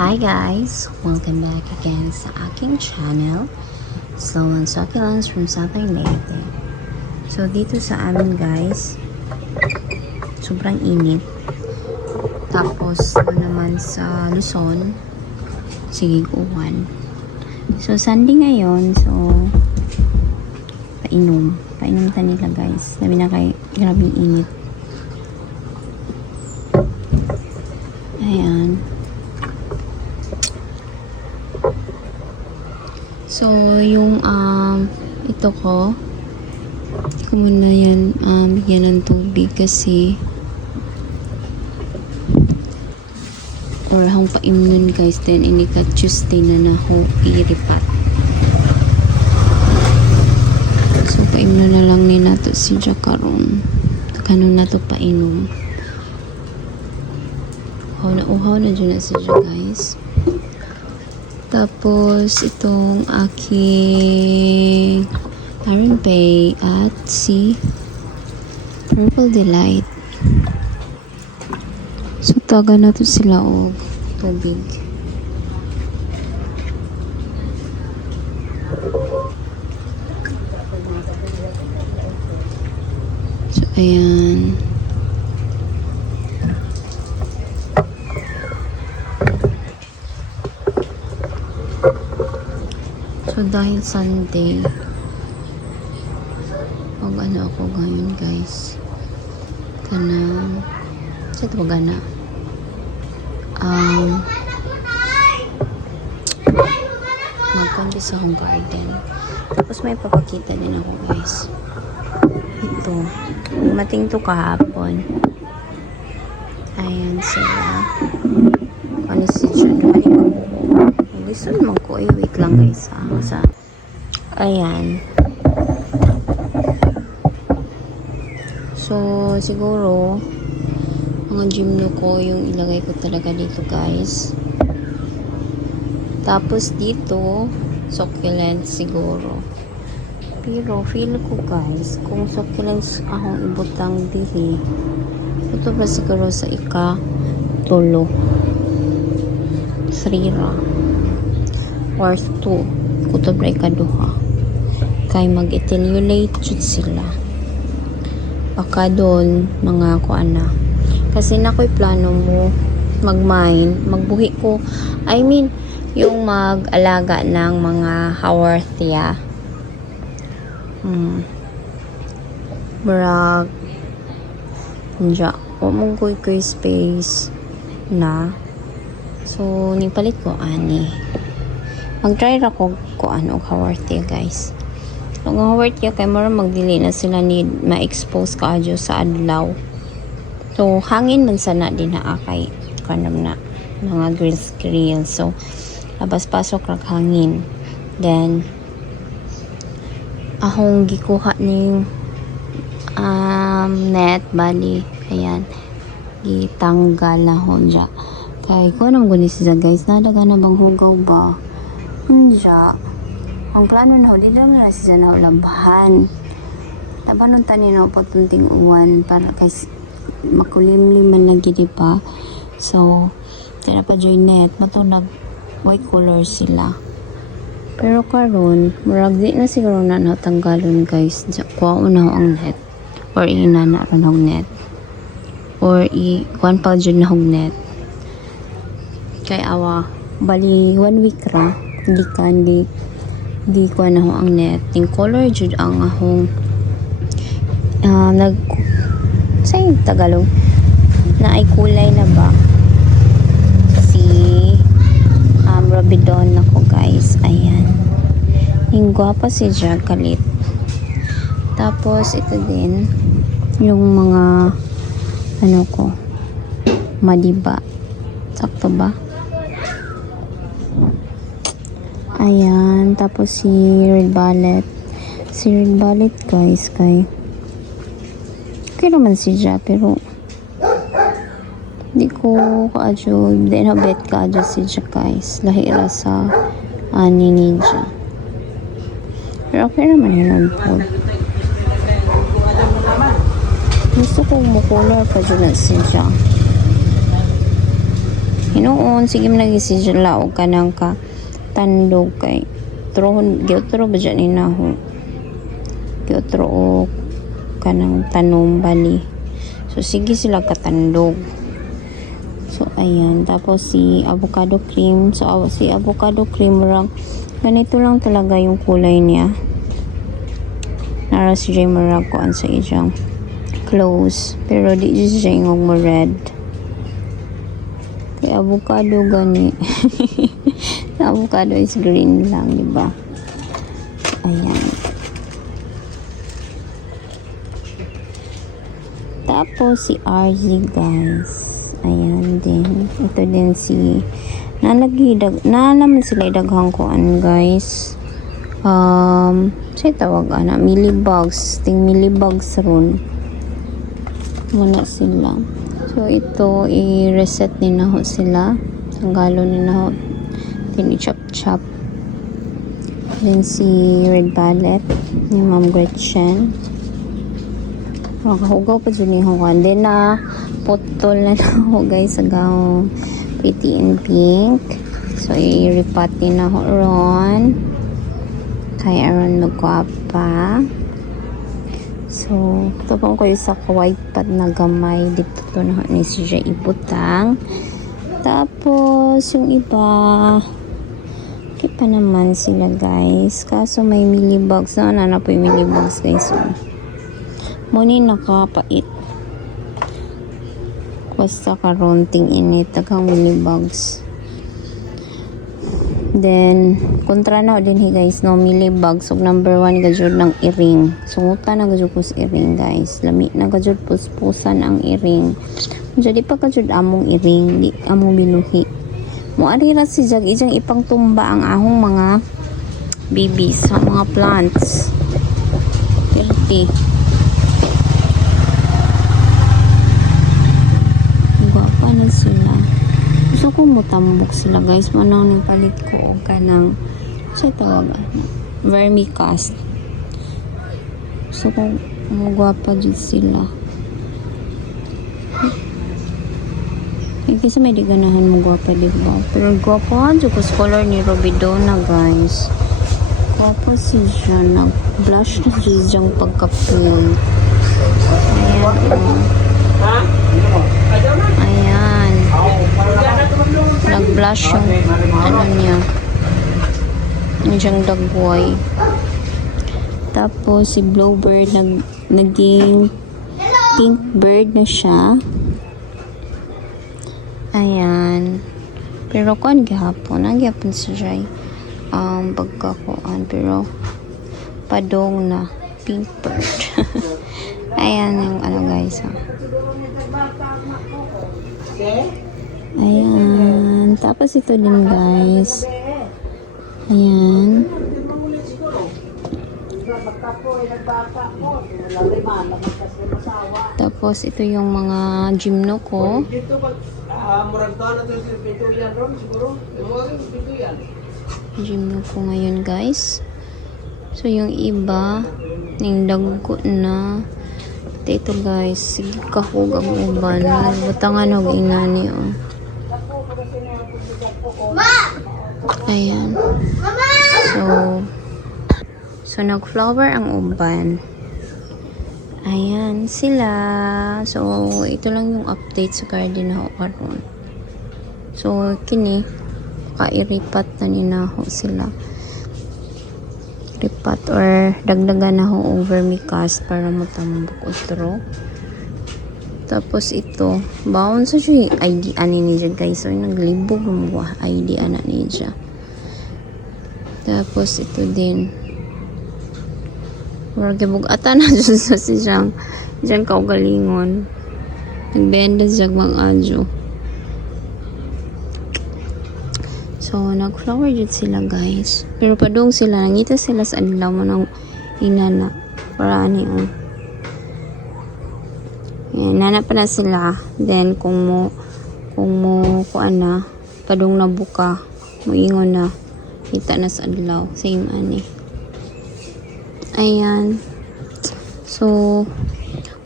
Hi guys! Welcome back again sa aking channel, Slow and Succulents from Southern Leyte. So dito sa amin guys, sobrang init. Tapos naman sa Luzon, Sigig-uwan. So Sunday ngayon, so painom ta nila guys. Sabi na kay grabing init. Ayan. So, yung ito ko muna yan bigyan ng tubig kasi orahang paimnon guys, then ini ka Tuesday na naho iripat. So, paimnon na lang ni nato si Jakaron. Kanon na to painom. Uhaw na dyan na siya guys. Tapos, itong aking Pay at si Purple Delight. So, taga na to sila o tubig. So, ayan. So, dahil Sunday, ano ako ngayon guys, kanang sa ito gana magkundi sa home garden. Tapos may papakita din ako guys. Ito, dumating to kahapon. Ayan sila. Ano si John? Gusto naman ko. Wait lang guys. Ayan. So, siguro, mga gymno ko, yung ilagay ko talaga dito guys. Tapos dito, succulent siguro. Pero, feel ko guys, kung succulents akong ibutang dihi, ito ba siguro sa ika-tulo. 3 ra. Or 2. Kuto ba ika-duha. Kay mag-attenuate jud sila. Baka doon mga kuana. Kasi na ko'y plano mo magbuhi ko. I mean, yung mag-alaga ng mga haworthia. Brag. Diya. O mong ko'y space na. So, nipalit ko ani. Mag-try ra ko ano haworthia guys. Kung haworthia kay mara magdili na sila need ma-expose ka adyo sa adlaw. So hangin man sana din na kay kanam na mga grill. So labas pasok ra hangin. Then ahong gikuha ning net bali ayan gitanggal ahon dya. Kay ko anong guni siya guys, nadaga na bang hugaw ba? Dya. Ang plano na di lang na siya na labahan. Labanon tani na patunting uwan para kay makulimlim man lagi di pa. So, tira pa joy net matunag white color sila. Pero karon, murag di na siguro na natanggalon guys. Kuha na ang net or inana ron ang net. Or kuan pa jud na ang net. Kay awa bali 1 week ra di ko na ang net yung color jud ang ahong sa Tagalog na ay kulay na ba si Robidon ako guys. Ayan yung gwapa si Jagalit. Tapos ito din yung mga ano ko madiba, sakto ba? Ayan, tapos si Red Ballet. Si Red Ballet guys, okay naman siya, pero di ko kaadyo, di na bet kaadyo siya guys. Lahira sa ani ninja. Pero okay naman yun po. Gusto ko mo color pa dyan na siya. Hinoon, sige man lagi si sila o kanang ka tandog kay trohon giotro ba dyan inaho giotro o kanang tanom bali. So sige sila katandog. So ayan, tapos si avocado cream. So si avocado cream lang ganito lang talaga yung kulay niya. Nara si Jay Marag ko sa ijang close pero di siya ingog mo red. Kay avocado gani. Avocado is green lang, di ba? Ayan. Tapos si RZ guys. Ayan din. Ito din si naalaman sila idaghang kuan guys. Say tawag ana millibugs. Ting millibugs ron. Muna sila. So ito i-reset ni naho sila. Tanggalon ni naho. Then i-chop-chop. Then si Red Ballet ni Ma'am Gretchen. Makahugaw pa dyan yung hukan. Then putol na ako guys sa gawang Pretty in Pink. So i-repat ni na ako ron. Kaya aron magwapa. So ito pang ko sa white pad na gamay. Dito to na ni siya ibutang. Tapos yung iba okay pa naman sila guys. Kaso may millibugs na po yung millibugs guys. So, muni nakapait. Basta karonting init. Tagang millibugs. Then, kontra na din guys. No, millibugs. So, number 1 gajud ng iring. Sungutan na gajud pus iring guys. Lami na gajud puspusan ang iring. Jadi pa gajud among iring. Di among binuhi. Muarira si Jag ijang ipang tumba ang ahong mga babies sa mga plants. Pirti. Gwapa na sila. Gusto ko mutambok sila guys. Manaw ng palit ko o kanang sa tawag vermicast. Gusto ko magwapa dyan sila. Kasi may di ganahan mo gwapa, diba? Pero gwapa dyan ko color ni Robidona, guys. Gwapa si siya. Nag-blush na siya diyang pagka-pool. Ayan. Ayan. Nag-blush yung ano niya. Yung diyang dagway. Tapos si Blowbird naging pink bird na siya. Ayan. Pero kuan gihapon. Ang gihapon sa Jai. Pagkakuan. Pero padong na. Pink bird. Ayan yung ano guys. Ayan. Tapos ito din guys. Ayan. Tapos ito yung mga gymno ko. Gymno ko ngayon guys. So yung iba yung dagko na. Ito guys, sige kahug ang uban. Butangan og inani oh. Ayan. So nag-flower ang uban. Ayan sila. So ito lang yung update sa garden na ako karon. So kini kairipat na ninaho sila. Ripat or dagdagan na ho over vermicast para matambok utro. Tapos ito, baon sa siya ID ani ni siya guys. So naglibog mo ID ana ni siya. Tapos ito din. Murag gibugatan na sa siyang diyan kaugalingon. Nagbenda siya mang adyo. So, nag-flower dyan sila guys. Pero padung sila, nangita sila sa adlaw mo ng inana. Para ano yun. Yan, nanap na sila. Then, kung mo, kuan na, padung na buka, muingon na, kita na sa adlaw. Same ani. Ayan. So,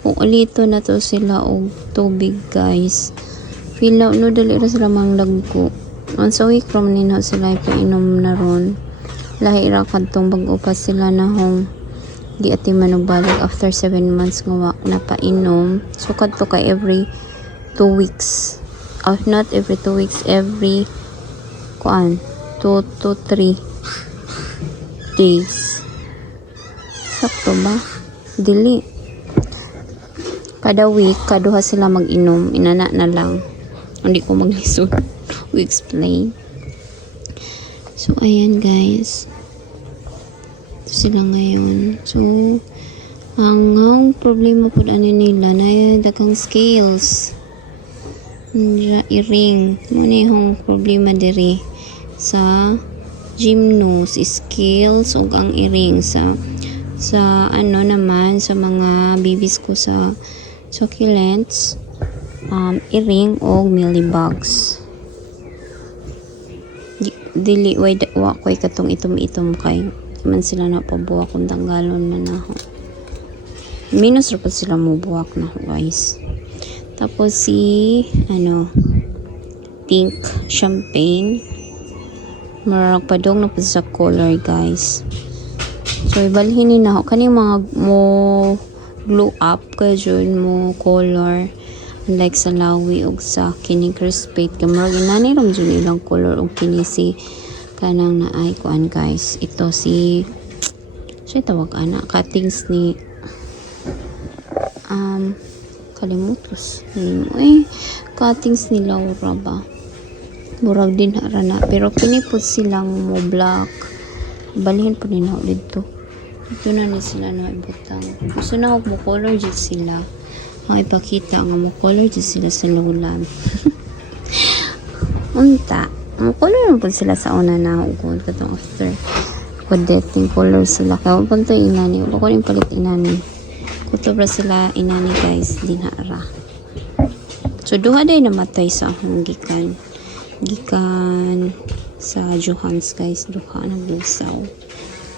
kung ulito na to sila og tubig guys, Feel out no dali ra sila mangdagko. Once a week from ninho sila ipainom na ron. Lahi ra kadtong bag-o pa sila na hong di ati manubalik after 7 months nga wa napainom. So kadto ka every 2 weeks. Not every 2 weeks, every 2 to 3 days. Sakto ba? Dili. Kada week, kaduha sila mag-inom. Inana na lang. Hindi ko mag-lisod. We explain. So, ayan guys. Ito sila ngayon. So, ang problema po ano nila na dagang scales. Iring. Muna yung problema diri sa gymnos, scales ug ang iring sa ano naman sa mga babies ko sa succulents, iring o mealybugs. Dili wa koy katong itom-itom kay man sila na pabuwak kung tanggalon man ako. Minus ra pa sila mo buwak na guys. Tapos si pink champagne marag padong na pa sa color guys. So ibalhin ni na kaning mga mo glue up kay jud mo color unlike sa lawi ug sa kini crispate kay marag inani ram jud ilang color ug kini si kanang naay kuan guys. Ito si siya tawag ana cuttings ni kalimutos. Cuttings ni Laura ba? Murag din hara na. Pero pinipot silang mo black. Balhin po nila dito. Dito na ni sila na ibutang. Gusto na mo color dito sila. Ang ipakita nga mo color dito sila sa lulan. Unta. Mo color po sila sa una na ugod katong after. Kudeting color sila. Kaya punta inani. Wala ko rin palit inani. Kutobra sila inani guys. Dinara. So duha day namatay sa akong gikan sa Johans guys. Duha nagbusaw.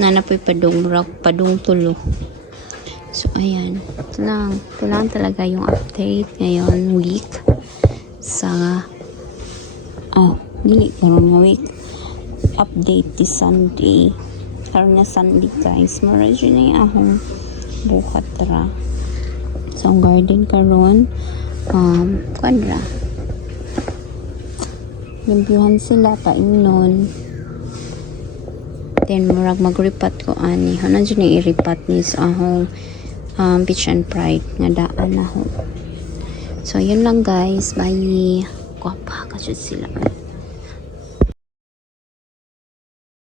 Nanapoy padung tulo. So ayan. Ito lang talaga yung update ngayon week sa dili karon nga week update this Sunday. Karon na Sunday guys. Mara dyan na yung akong buhat ra. So ang garden karon kuanra limpyuhan sila painon then murag magripat ko ani hanan dyan yung iripat ni sa ahong Peach and Pride nga daan na ho. So yun lang guys, bye. Guwapa kasi sila.